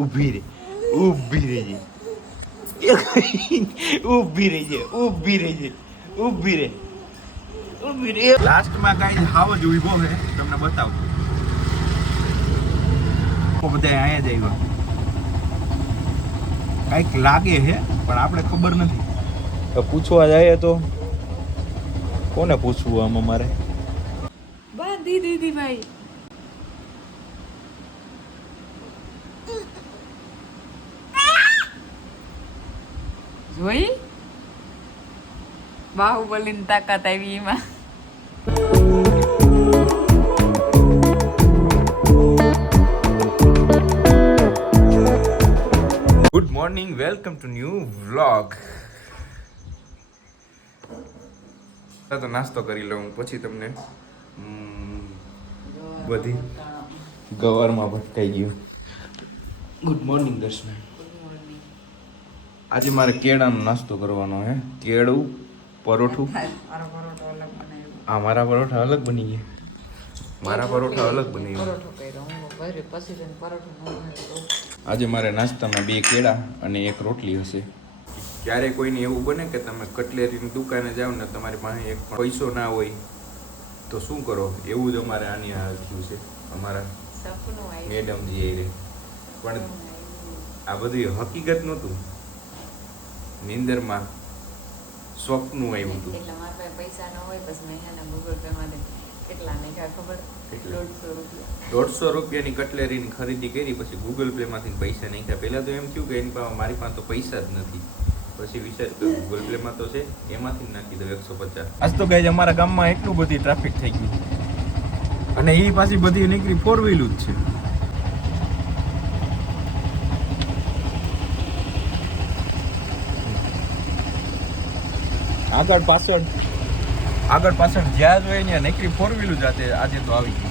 ઊભી રે ઊભી રહેજે ઊભી રહેજે ઊભી રહેજે ઊભી રે ઊભી રે. લાસ્ટમાં કાંઈ હાવ જ ઊભો છે, તમને બતાવું. બધા અહીંયા જ આવ્યા, કાંઈક લાગે છે પણ આપણે ખબર નથી. પૂછવા જાય તો કોને પૂછવું આમાં મારે? બાંધી દીધી ભાઈ. જોઈ બાહુબલીની તાકાત આવી એમાં. Good morning, welcome to new vlog. તો નાસ્તો કરી લઉં પછી તમને બધી ગવારમાં ભટકાઈ ગયું. ગુડ મોર્નિંગ દર્શન. આજે મારે કેળાનો નાસ્તો કરવાનો હે. કેળું પરોઠું. હા, મારા પરોઠા અલગ બની ગયા. મારા પરોઠા અલગ બની ગયા. આજે મારે નાસ્તામાં 2 કેળા અને 1 રોટલી હશે. ક્યારે કોઈને એવું બને કે તમે કટલેરીની દુકાને જાઓ ને તમારી પાસે એક પણ પૈસો ના હોય તો શું કરો? એવું જ અમારે આની હાલ થયું છે. અમારા મેડમજી એ પણ આ બધું હકીકત નહોતું, નીંદરમાં સ્વપ્નું આવ્યું હતું. એટલે મારા પાસે પૈસા ન હોય પછી મેં એને ગૂગલ પે માંથી કેટલા નાખ્યા ખબર? 150 રૂપિયા. 150 રૂપિયાની કટલેરીની ખરીદી કરી, પછી ગૂગલ પે માંથી પૈસા નાખ્યા. પહેલા તો એમ થયું કે એની પાસે મારી પાસે તો પૈસા જ નથી. પછી વિચાર કર્યો ગૂગલ પે માં તો છે, એમાંથી નાખી દો 150. આજ તો ગાઈઝ અમારા ગામમાં એટલું બધી ટ્રાફિક થઈ ગયું, અને એ પાછી બધી નીકળી 4 વ્હીલ જ છે. આગળ પાછળ જ્યાં જોઈએ ત્યાં નીકળી 4 વ્હીલ જાતે. આજે તો આવી ગઈ.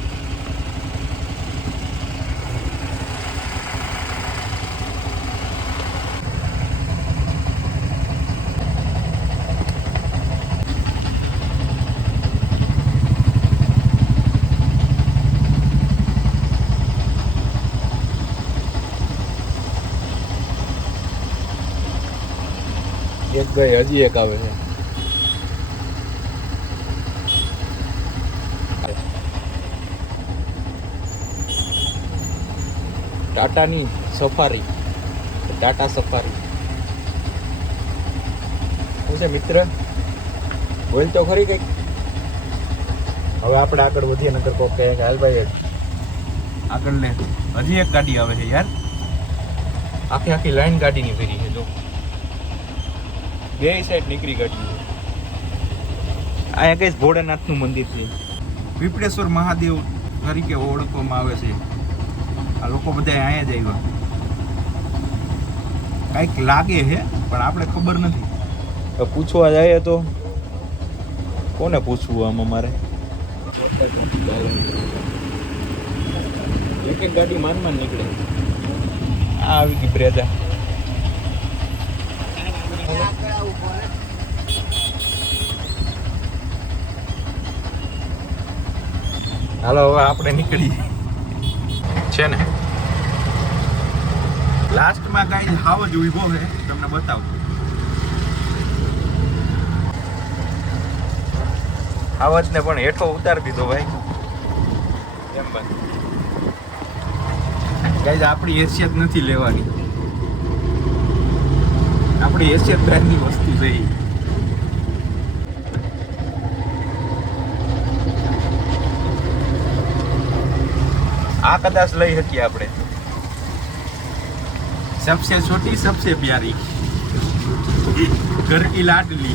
એક ગઈ, હજી એક આવે છે. ટાટાની સફારી, ટાટા સફારી. શું છે મિત્ર? બોલ તો ખરી કઈક. હવે આપણે આગળ વધીએ, નકર કોક કહે હાલ ભાઈ આગળ લે. હજી એક ગાડી આવે છે યાર, આખી લાઈન ગાડીની ફેરી છે. જો 2 સાઈડ નીકળી ગાડી. અહીંયા કઈ ભોળાનાથનું મંદિર છે, પીપળેશ્વર મહાદેવ તરીકે ઓળખવામાં આવે છે. આ લોકો બધા અહીંયા જ આવ્યા, કાંઈક લાગે છે પણ આપણે ખબર નથી. પૂછવા જાય તો કોને પૂછવું આમાં મારે? એક ગાડી માન નીકળે. આ આવી ગઈ બ્રેજા. હાલો હવે આપણે નીકળીએ છે ને. લાસ્ટમાં કાંઈ હાવ જ ઊભો છે, તમને બતાવું. આવત ને પણ હેઠો ઉતારી દીધો ભાઈ. એમ બસ ગાઈઝ, આપણી હેસિયત નથી લેવાની. આપણી હેસિયત બ્રાન્ડની વસ્તુ છે. આ કદાચ લઈ શકીએ આપણે. सबसे छोटी सबसे प्यारी घर की लाडली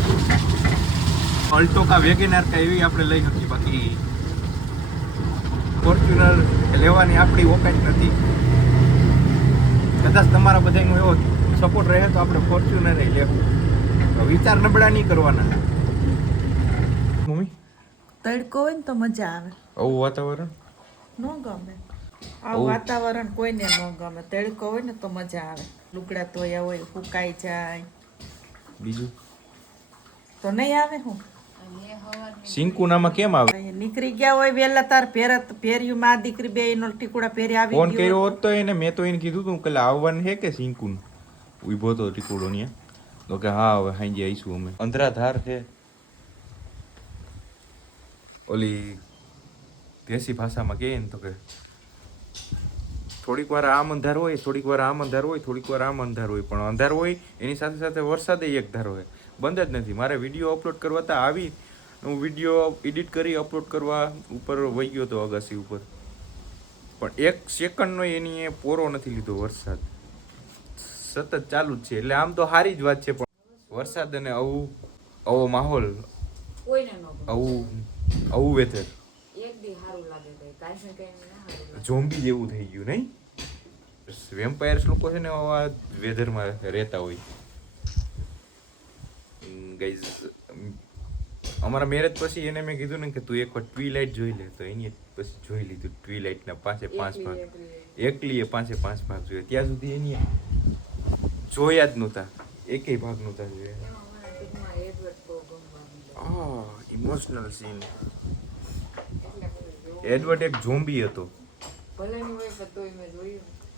ऑल्टो का वेगनर का एवी આપણે લઈ શકીએ. બાકી ફોર્ચ્યુનર લેવાની આપણી ઓકાત નથી. કદાચ તમારા બધાનો એવો સપોર્ટ રહે તો આપણે ફોર્ચ્યુનર લેવું. વિચાર નબળા નહીં કરવાના. મમ્મી તડકો હોય ને તો મજા આવે. આવું વાતાવરણ ન ગમે. આવું વાતાવરણ કોઈને ન ગમે. તડકો હોય ને તો મજા આવે. લુગડા ધોયા હોય સુકાઈ જાય. બીજું તો નહીં આવે. હું સિંકુનામાં કેમ આવે? નીકળી ગયા હોય વેલા તાર ફેર્યું માં દીકરી બે નો ટીકુડા ફેરી આવી ફોન ગયું કર્યો હોય હોત તો એને, મેં તો એને કીધું તું કે આવવાનું છે કે સિંકુન ઉભો તો ટીકુડો ને તો કે હા હવે હાંજે આવીશું અમે. અંધરાધાર છે ઓલી દેશી ભાષામાં કહે ને તો કે થોડીક વાર આમ અંધાર હોય, થોડીક વાર આમ અંધાર હોય, થોડીક વાર આમ અંધાર હોય, પણ અંધાર હોય એની સાથે સાથે વરસાદ એક ધારો હોય, બંધ જ નથી. મારે વિડીયો અપલોડ કરવા હતા, આવી હું વિડીયો એડિટ કરી અપલોડ કરવા ઉપર વહી ગયો હતો અગાસી ઉપર, પણ એક સેકન્ડનો એની એ પોરો નથી લીધો. વરસાદ સતત ચાલુ જ છે, એટલે આમ તો સારી જ વાત છે, પણ વરસાદ અને આવો માહોલ, આવું વેધર ઝોમ્બી જેવું થઈ ગયું નહીં? વેમ્પાયર્સ લોકો છે ને આવા વેધરમાં રહેતા હોય. ગાઈઝ અમારા મેરેજ પછી એને મેં કીધું ને કે તું એકવાર ટ્વીલાઇટ જોઈ લે, તો એની પછી જોઈ લીધું ટ્વીલાઇટના 5 ભાગ, એકલીએ 5 ભાગ જોયા. ત્યાં સુધી એની જોયા જ નહોતા, એકેય ભાગ નહોતા જોયા. Emotional scene. એડવર્ડ એક ઝોમ્બી હતો,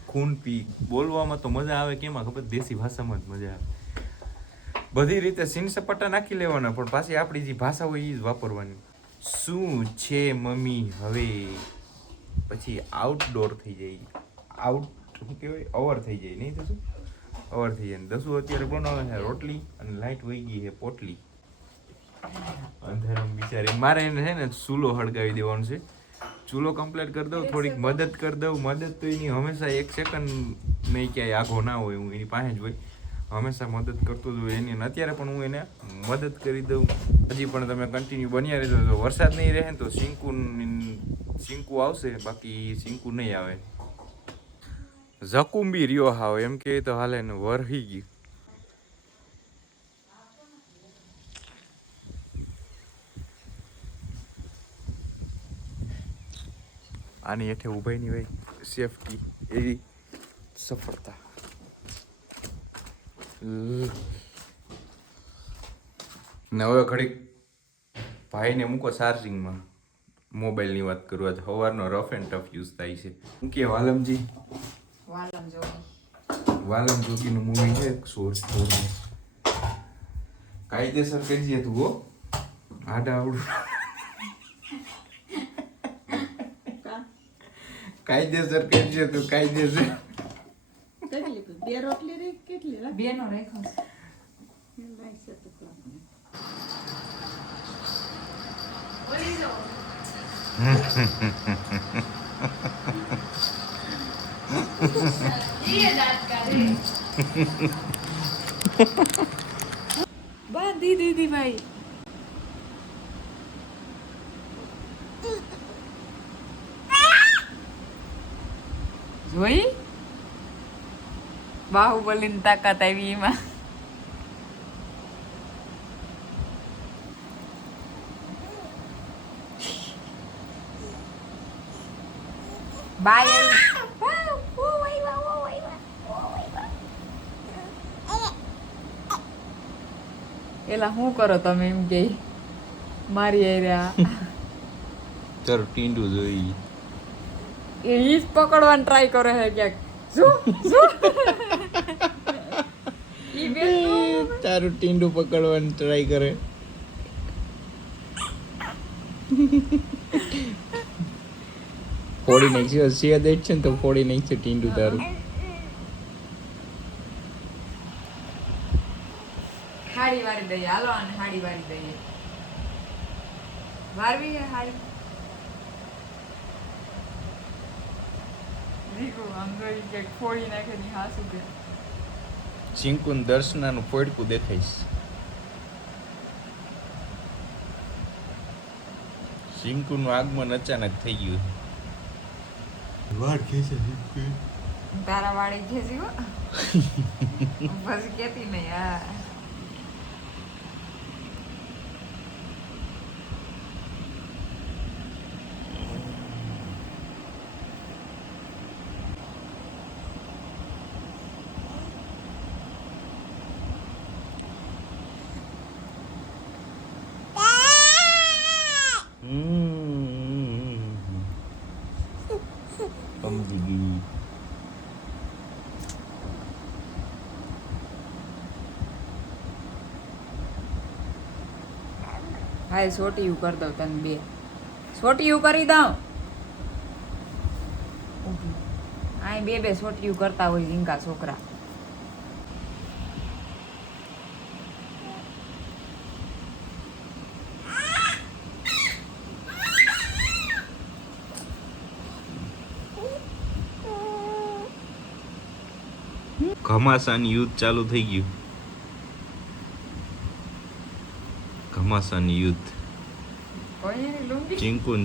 ખૂન પી. બોલવામાં તો મજા આવે, કેમાં ખબર? દેશી ભાષામાં જ મજા આવે. બધી રીતે સીન સપાટા નાખી લેવાના, પણ પાછી આપણી જે ભાષા હોય એ જ વાપરવાની. શું છે મમ્મી હવે? પછી આઉટડોર થઈ જાય, શું કહેવાય, અવર થઈ જાય, નહીં તો શું અવર થઈ જાય. દસું અત્યારે બનાવે છે રોટલી અને લાઈટ વહી ગઈ છે પોટલી. અંધારામ બિચારી મારે એને છે ને ચૂલો હળગાવી દેવાનો છે. ચૂલો કમ્પ્લીટ કરી દઉં, થોડીક મદદ કરી દઉં. મદદ તો એની હંમેશા 1 સેકન્ડ નહીં ક્યાંય આઘો ના હોય, હું એની પાસે જ હોય, હંમેશા મદદ કરતો જ હોય એની. અત્યારે પણ હું એને મદદ કરી દઉં. હજી પણ તમે કન્ટિન્યુ બન્યા રહેજો. જો વરસાદ નહીં રહે ને તો સિંકુ આવશે, બાકી સિંકુ નહીં આવે. ઝકુંબી રહ્યો હાવ, એમ કે તો હાલે ને વરહી ગઈ. આની હેઠે ઉભાઈ ની ભાઈ સેફટી એવી સફળતા. ને હવે ઘડીક ભાઈને મૂકો ચાર્જિંગમાં, મોબાઈલની વાત કરું. આજ સવારનો રફ એન્ડ ટફ યુઝ થાય છે. શું કે વાલમજી? વાલમ જોગીનું મૂવી છે, કાયદેસર કહીએ તું હો, આડા આવડું કાયદેસર કહીએ તું, કાયદેસર. બે રોટલી રે કેટલી બે નો રાખ્યો બાંધી દીધી ભાઈ. જોઈ બાહુબલીની તાકાત આવી એમાં. બાય એલા શું કરો તમે? એમ કે મારી આર્યા તારું ટીંડું જોઈ એ જ પકડવાનું ટ્રાય કરે છે ક્યાંક. શું તારું ટીંડું પકડવાનું ટ્રાય કરે. ફોડી નાખ્યું સિયા દે છે ને તો ફોડી નાખ્યું ટીંડું તારું. હાડી વાળી દઈએ, હાલો અને હાડી વાળી દઈએ. વારવી હે હાડી. દીકુ આમ જોઈ કે ફોડી નાખે ની હાસુ કે સિંકુન દર્શનાનું પોડકું દેખાઈશ. સિંકુનું આગમન અચાનક થઈ ગયું. વાળ ખેંચે તારા વાળી ખેંચી હો. પછી કેતી નહીં. હા સમજી ગઈ. હા સોટીયું કરી દઉં તને બે સોટીયું કરી દઉં આ બે સોટીયું કરતા હોય ઝીંકા છોકરા ઘમાસાની યુદ્ધ ચાલુ થઈ ગયું. ઘમાસાની યુદ્ધ. કોઈ લુંગી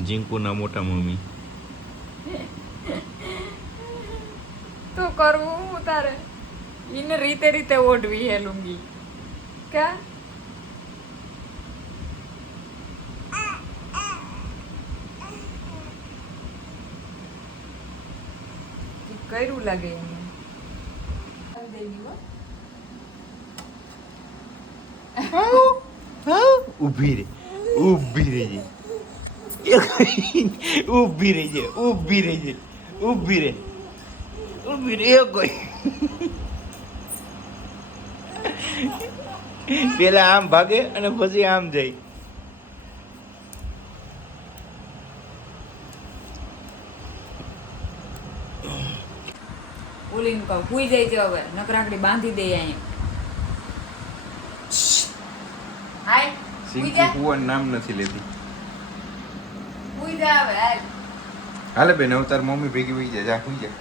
ચીંકુના મોટા મમ્મી. તો કરવું તારે એને રીતે ઓઢવી હે લુંગી ક્યાં કર્યું લાગે એને ઊભી રે ઊભી રહેજે ઊભી રહેજે ઊભી રહેજે ઊભી રે ઊભી રે કોઈ પેલા આમ ભાગે અને પછી આમ જાય. ઓલીને કહું હુઈ જાય છે હવે નકરાકડી બાંધી દે અહીંયા હાય હુઈ જા સિંકુ નામ નથી લેતી. હુઈ જા હવે હાલ હાલે બેન હવે તાર મમ્મી ભેગી હોઈ જાય જા હોઈ જા.